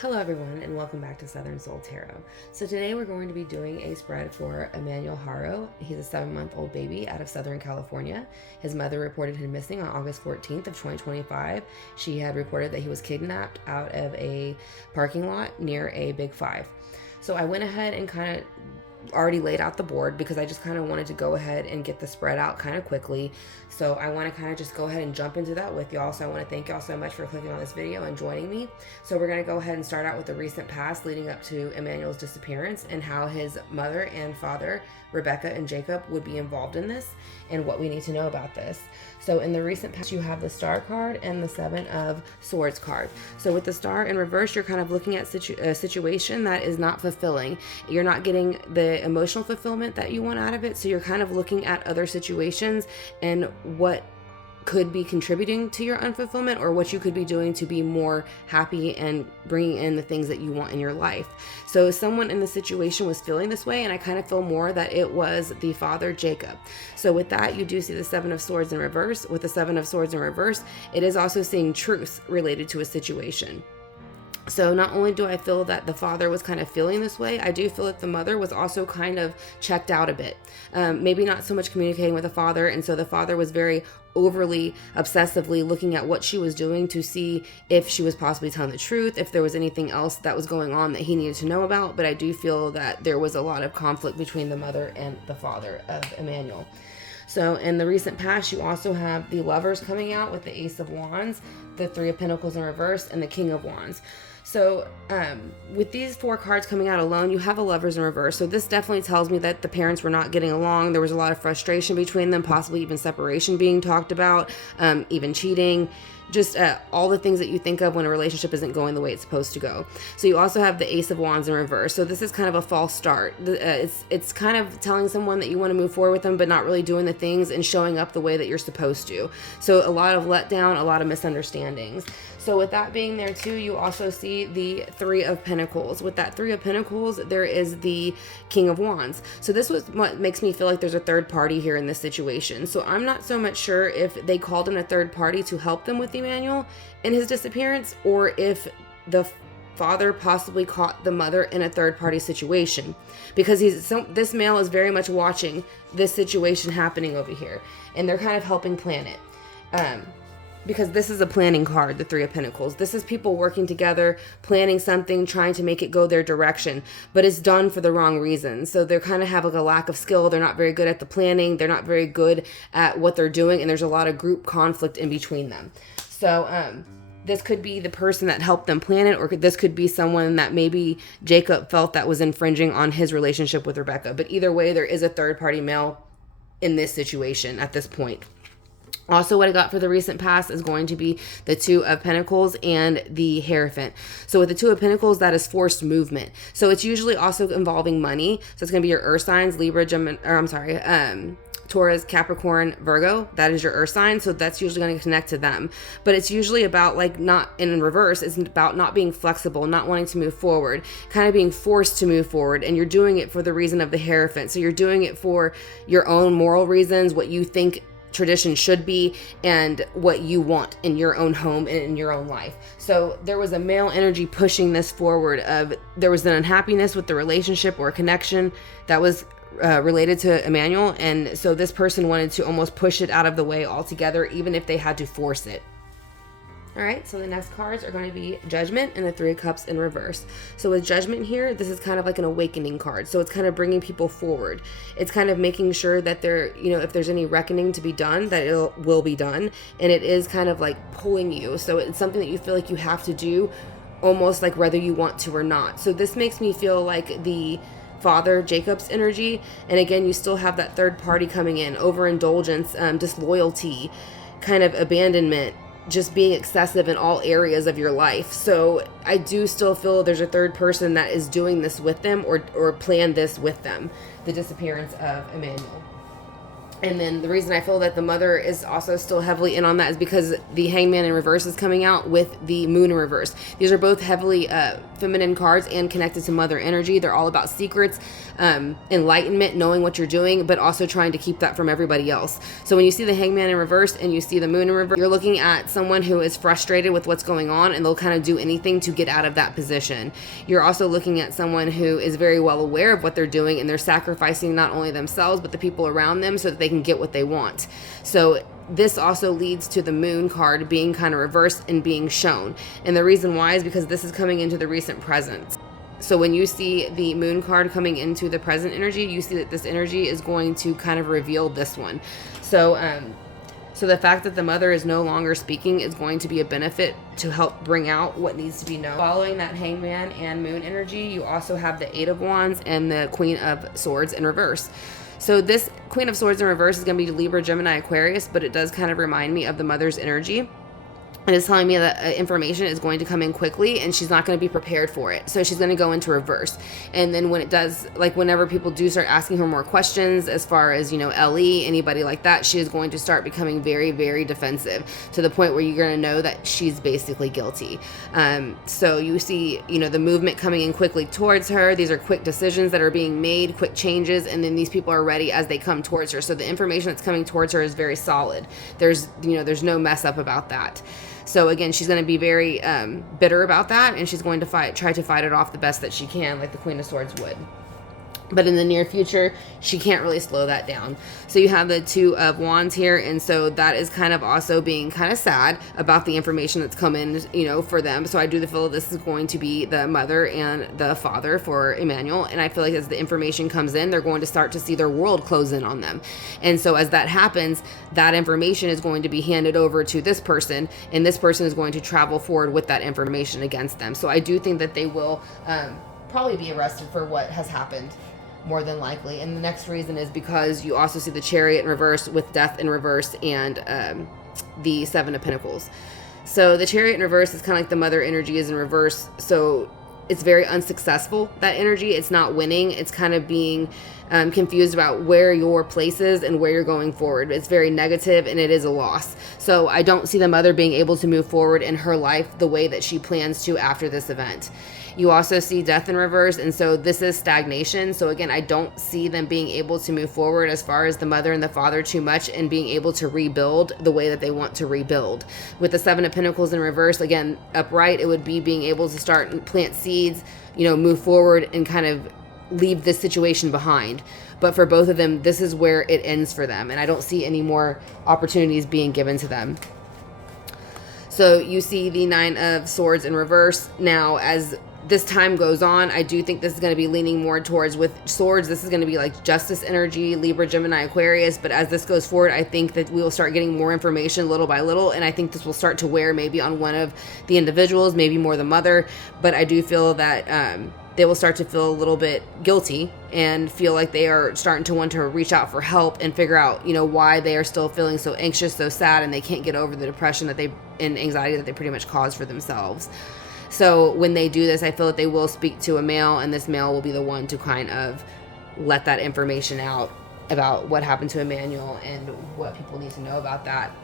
Hello everyone and welcome back to Southern Soul Tarot. So today we're going to be doing a spread for Emmanuel Haro. He's a 7-month-old baby out of Southern California. His mother reported him missing on August 14th of 2025. She had reported that he was kidnapped out of a parking lot near a Big Five. So I went ahead and kind of already laid out the board because I just kind of wanted to go ahead and get the spread out kind of quickly. So I want to kind of just go ahead and jump into that with y'all. So I want to thank y'all so much for clicking on this video and joining me. So we're going to go ahead and start out with the recent past leading up to Emmanuel's disappearance and how his mother and father, Rebecca and Jacob, would be involved in this and what we need to know about this. So in the recent past, you have the Star card and the Seven of Swords card. So with the Star in reverse, you're kind of looking at a situation that is not fulfilling. You're not getting the emotional fulfillment that you want out of it. So you're kind of looking at other situations and what could be contributing to your unfulfillment or what you could be doing to be more happy and bringing in the things that you want in your life. So someone in the situation was feeling this way, and I kind of feel more that it was the father, Jacob. So with that, you do see the Seven of Swords in reverse. With the Seven of Swords in reverse, it is also seeing truth related to a situation. So not only do I feel that the father was kind of feeling this way, I do feel that the mother was also kind of checked out a bit. Maybe not so much communicating with the father, and so the father was very overly obsessively looking at what she was doing to see if she was possibly telling the truth, if there was anything else that was going on that he needed to know about. But I do feel that there was a lot of conflict between the mother and the father of Emmanuel. So in the recent past, you also have the Lovers coming out with the Ace of Wands, the Three of Pentacles in reverse, and the King of Wands. So with these four cards coming out alone, you have a Lovers in reverse. So this definitely tells me that the parents were not getting along. There was a lot of frustration between them, possibly even separation being talked about, even cheating. Just all the things that you think of when a relationship isn't going the way it's supposed to go. So you also have the Ace of Wands in reverse. So this is kind of a false start. It's kind of telling someone that you want to move forward with them, but not really doing the things and showing up the way that you're supposed to. So a lot of letdown, a lot of misunderstandings. So with that being there too, you also see the Three of Pentacles. With that Three of Pentacles, there is the King of Wands. So this was what makes me feel like there's a third party here in this situation. So I'm not so much sure if they called in a third party to help them with Emmanuel in his disappearance, or if the father possibly caught the mother in a third party situation, because this male is very much watching this situation happening over here, and they're kind of helping plan it. Because this is a planning card, the Three of Pentacles. This is people working together, planning something, trying to make it go their direction, but it's done for the wrong reasons. So they kind of have like a lack of skill. They're not very good at the planning. They're not very good at what they're doing, and there's a lot of group conflict in between them. So this could be the person that helped them plan it, or this could be someone that maybe Jacob felt that was infringing on his relationship with Rebecca. But either way, there is a third party male in this situation at this point. Also, what I got for the recent past is going to be the Two of Pentacles and the Hierophant. So with the Two of Pentacles, that is forced movement. So it's usually also involving money. So it's going to be your Earth signs, Libra, Taurus, Capricorn, Virgo. That is your Earth sign. So that's usually going to connect to them. But it's usually about, like, not in reverse. It's about not being flexible, not wanting to move forward, kind of being forced to move forward. And you're doing it for the reason of the Hierophant. So you're doing it for your own moral reasons, what you think tradition should be, and what you want in your own home and in your own life. So there was a male energy pushing this forward. There was an unhappiness with the relationship or connection that was related to Emmanuel, and so this person wanted to almost push it out of the way altogether, even if they had to force it. All right, so the next cards are going to be Judgment and the Three of Cups in reverse. So with Judgment here, this is kind of like an awakening card. So it's kind of bringing people forward. It's kind of making sure that if there's any reckoning to be done, that it will be done. And it is kind of like pulling you. So it's something that you feel like you have to do, almost like whether you want to or not. So this makes me feel like the father, Jacob's energy. And again, you still have that third party coming in, overindulgence, disloyalty, kind of abandonment, just being excessive in all areas of your life. So I do still feel there's a third person that is doing this with them or planned this with them, the disappearance of Emmanuel. And then the reason I feel that the mother is also still heavily in on that is because the Hangman in reverse is coming out with the Moon in reverse. These are both heavily feminine cards and connected to mother energy. They're all about secrets, enlightenment, knowing what you're doing, but also trying to keep that from everybody else. So when you see the Hangman in reverse and you see the Moon in reverse, you're looking at someone who is frustrated with what's going on, and they'll kind of do anything to get out of that position. You're also looking at someone who is very well aware of what they're doing, and they're sacrificing not only themselves but the people around them so that they can get what they want. So this also leads to the Moon card being kind of reversed and being shown. And the reason why is because this is coming into the recent present. So when you see the Moon card coming into the present energy, you see that this energy is going to kind of reveal this one. So the fact that the mother is no longer speaking is going to be a benefit to help bring out what needs to be known. Following that Hangman and Moon energy, you also have the Eight of Wands and the Queen of Swords in reverse. So this Queen of Swords in reverse is going to be Libra, Gemini, Aquarius, but it does kind of remind me of the mother's energy. And it's telling me that information is going to come in quickly, and she's not going to be prepared for it. So she's going to go into reverse. And then when it does, like whenever people do start asking her more questions as far as, LE, anybody like that, she is going to start becoming very, very defensive to the point where you're going to know that she's basically guilty. So you see, the movement coming in quickly towards her. These are quick decisions that are being made, quick changes, and then these people are ready as they come towards her. So the information that's coming towards her is very solid. There's no mess up about that. So again, she's going to be very bitter about that, and she's going to try to fight it off the best that she can, like the Queen of Swords would. But in the near future, she can't really slow that down. So you have the Two of Wands here, and so that is kind of also being kind of sad about the information that's come in, for them. So I do feel this is going to be the mother and the father for Emmanuel, and I feel like as the information comes in, they're going to start to see their world close in on them. And so as that happens, that information is going to be handed over to this person, and this person is going to travel forward with that information against them. So I do think that they will probably be arrested for what has happened, more than likely. And the next reason is because you also see the Chariot in reverse with Death in reverse and the Seven of Pentacles. So the Chariot in reverse is kind of like the mother energy is in reverse. So it's very unsuccessful, that energy. It's not winning. It's kind of being confused about where your place is and where you're going forward. It's very negative, and it is a loss. So I don't see the mother being able to move forward in her life the way that she plans to after this event. You also see Death in reverse, and so this is stagnation. So again, I don't see them being able to move forward as far as the mother and the father too much, and being able to rebuild the way that they want to rebuild. With the Seven of Pentacles in reverse, again, upright, it would be being able to start and plant seeds, move forward and kind of leave this situation behind. But for both of them, this is where it ends for them, and I don't see any more opportunities being given to them. So you see the Nine of Swords in reverse. Now, as this time goes on, I do think this is going to be leaning more towards, with swords, this is going to be like justice energy, Libra, Gemini, Aquarius. But as this goes forward, I think that we will start getting more information little by little, and I think this will start to wear maybe on one of the individuals, maybe more the mother. But I do feel that they will start to feel a little bit guilty and feel like they are starting to want to reach out for help and figure out, why they are still feeling so anxious, so sad, and they can't get over the depression and anxiety that they pretty much caused for themselves. So when they do this, I feel that they will speak to a male, and this male will be the one to kind of let that information out about what happened to Emmanuel and what people need to know about that.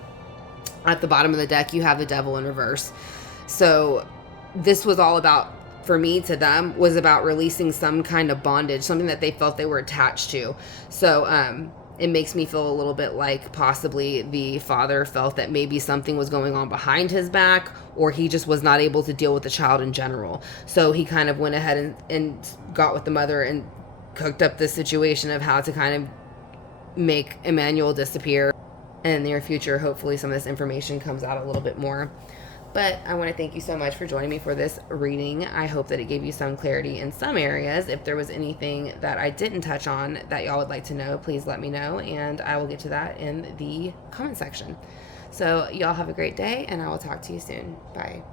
At the bottom of the deck, you have the Devil in reverse. So this was all about, for me, to them, was about releasing some kind of bondage, something that they felt they were attached to. So it makes me feel a little bit like possibly the father felt that maybe something was going on behind his back, or he just was not able to deal with the child in general. So he kind of went ahead and got with the mother and cooked up this situation of how to kind of make Emmanuel disappear. And in the near future, hopefully some of this information comes out a little bit more. But I want to thank you so much for joining me for this reading. I hope that it gave you some clarity in some areas. If there was anything that I didn't touch on that y'all would like to know, please let me know, and I will get to that in the comment section. So y'all have a great day, and I will talk to you soon. Bye.